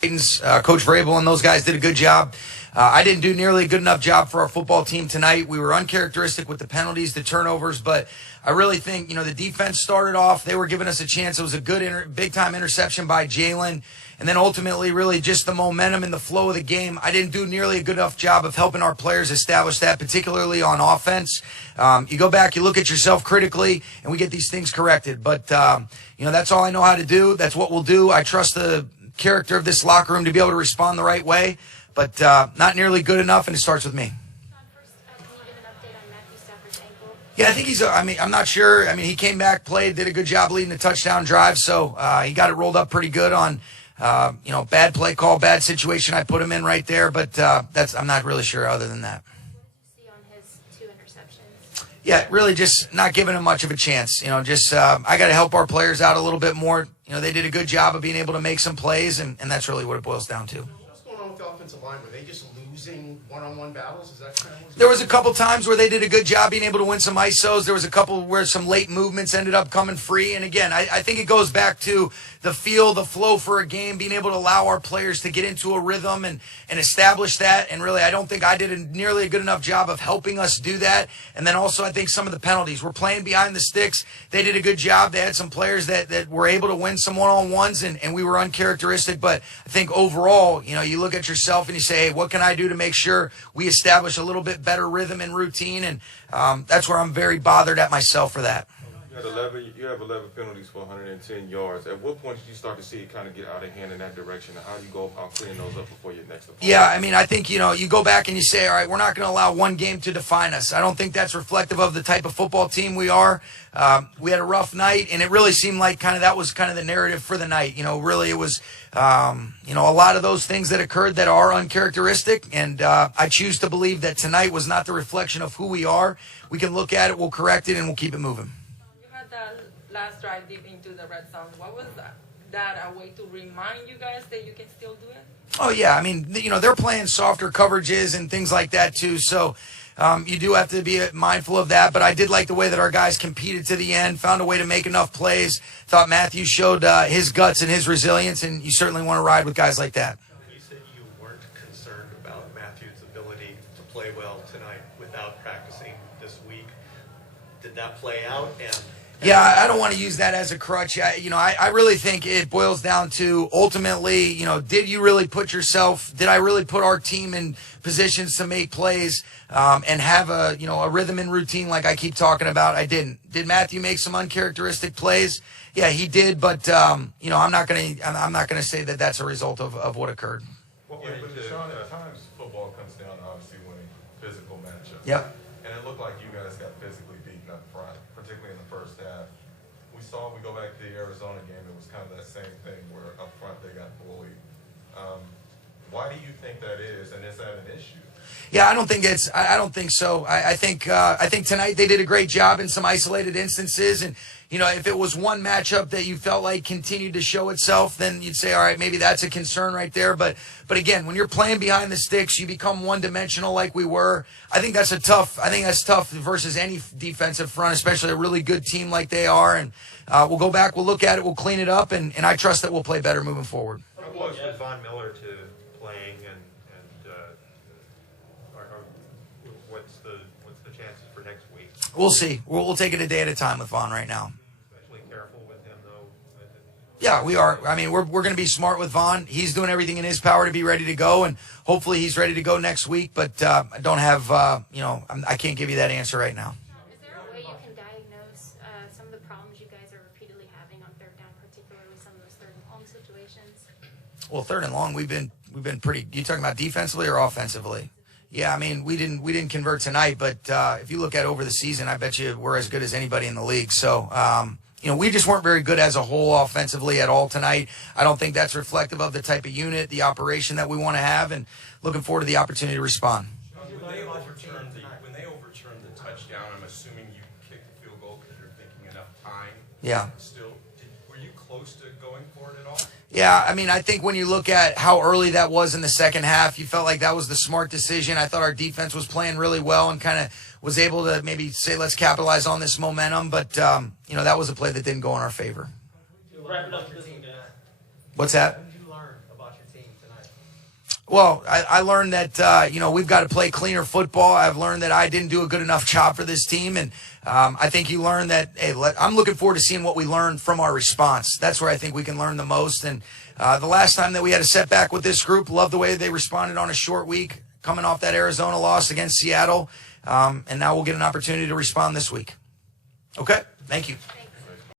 Coach Vrabel and those guys did a good job. I didn't do nearly a good enough job for our football team tonight. We were uncharacteristic with the penalties, the turnovers, but I really think, the defense started off. They were giving us a chance. It was a good big-time interception by Jalen. And then ultimately, really just the momentum and the flow of the game. I didn't do nearly a good enough job of helping our players establish that, particularly on offense. You go back, you look at yourself critically, and we get these things corrected. But, that's all I know how to do. That's what we'll do. I trust the character of this locker room to be able to respond the right way, but not nearly good enough, and it starts with me. Yeah, I think I'm not sure. He came back, played, did a good job leading the touchdown drive, so he got it rolled up pretty good on, bad play call, bad situation I put him in right there, but I'm not really sure other than that. What did you see on his 2 interceptions? Yeah, really just not giving him much of a chance. I got to help our players out a little bit more. They did a good job of being able to make some plays, and that's really what it boils down to. What's going on with the offensive line? Were they just losing one-on-one battles? Is that kind of There was a couple times where they did a good job being able to win some ISOs. There was a couple where some late movements ended up coming free. And again, I think it goes back to the feel, the flow for a game, being able to allow our players to get into a rhythm and establish that. And really, I don't think I did nearly a good enough job of helping us do that. And then also, I think some of the penalties. We're playing behind the sticks. They did a good job. They had some players that were able to win some one-on-ones, and we were uncharacteristic. But I think overall, you look at yourself and you say, hey, what can I do to make sure we establish a little bit better rhythm and routine? And that's where I'm very bothered at myself for that. You have 11 penalties for 110 yards. At what point did you start to see it kind of get out of hand in that direction? And how do you go about cleaning those up before your next opponent? Yeah, I think, you go back and you say, all right, we're not going to allow one game to define us. I don't think that's reflective of the type of football team we are. We had a rough night, and it really seemed like that was kind of the narrative for the night. Really it was, a lot of those things that occurred that are uncharacteristic, and I choose to believe that tonight was not the reflection of who we are. We can look at it, we'll correct it, and we'll keep it moving. That last drive deep into the red zone, what was that a way to remind you guys that you can still do it? Oh yeah, they're playing softer coverages and things like that too, so you do have to be mindful of that. But I did like the way that our guys competed to the end, found a way to make enough plays. Thought Matthew showed his guts and his resilience, and you certainly want to ride with guys like that. You said you weren't concerned about Matthew's ability to play well tonight without practicing this week. Did that play out? Yeah, I don't want to use that as a crutch. I really think it boils down to ultimately, did you really did I really put our team in positions to make plays and have a rhythm and routine like I keep talking about? I didn't. Did Matthew make some uncharacteristic plays? Yeah, he did, but I'm not going to say that that's a result of what occurred. Well, but Sean, at times football comes down to obviously winning physical matchups. Yep. And it looked like you guys got physically beaten up front, particularly in the first half. We go back to the Arizona game, it was kind of that same thing where up front they got bullied. Why do you think that is, and is that an issue? Yeah, I don't think so. I think tonight they did a great job in some isolated instances, and if it was one matchup that you felt like continued to show itself, then you'd say, all right, maybe that's a concern right there. But again, when you're playing behind the sticks, you become one-dimensional like we were. I think that's tough versus any defensive front, especially a really good team like they are. And we'll go back, we'll look at it, we'll clean it up, and I trust that we'll play better moving forward. How close was Von Miller to playing, and what's the chances for next week? We'll see. We'll take it a day at a time with Von right now. Especially careful with him, though. Yeah, we are. We're going to be smart with Von. He's doing everything in his power to be ready to go, and hopefully he's ready to go next week. But I don't have, I can't give you that answer right now. Is there a way you can diagnose some of the problems you guys are repeatedly having on third down, particularly some of those third and long situations? Well, third and long, we've been pretty. You talking about defensively or offensively? Yeah, we didn't convert tonight, but if you look at over the season, I bet you we're as good as anybody in the league. So, we just weren't very good as a whole offensively at all tonight. I don't think that's reflective of the type of unit, the operation that we want to have, and looking forward to the opportunity to respond. When they overturned the touchdown, I'm assuming you kicked the field goal because you're thinking enough time. Yeah. Still, were you close to going for it at all? Yeah, I think when you look at how early that was in the second half, you felt like that was the smart decision. I thought our defense was playing really well and kind of was able to maybe say, let's capitalize on this momentum. But, that was a play that didn't go in our favor. Wrap it up to this game. What's that? What did you learn about your team Well, I learned that, we've got to play cleaner football. I've learned that I didn't do a good enough job for this team. And I think you learn that, hey, I'm looking forward to seeing what we learn from our response. That's where I think we can learn the most. And the last time that we had a setback with this group, love the way they responded on a short week, coming off that Arizona loss against Seattle. And now we'll get an opportunity to respond this week. Okay, thank you.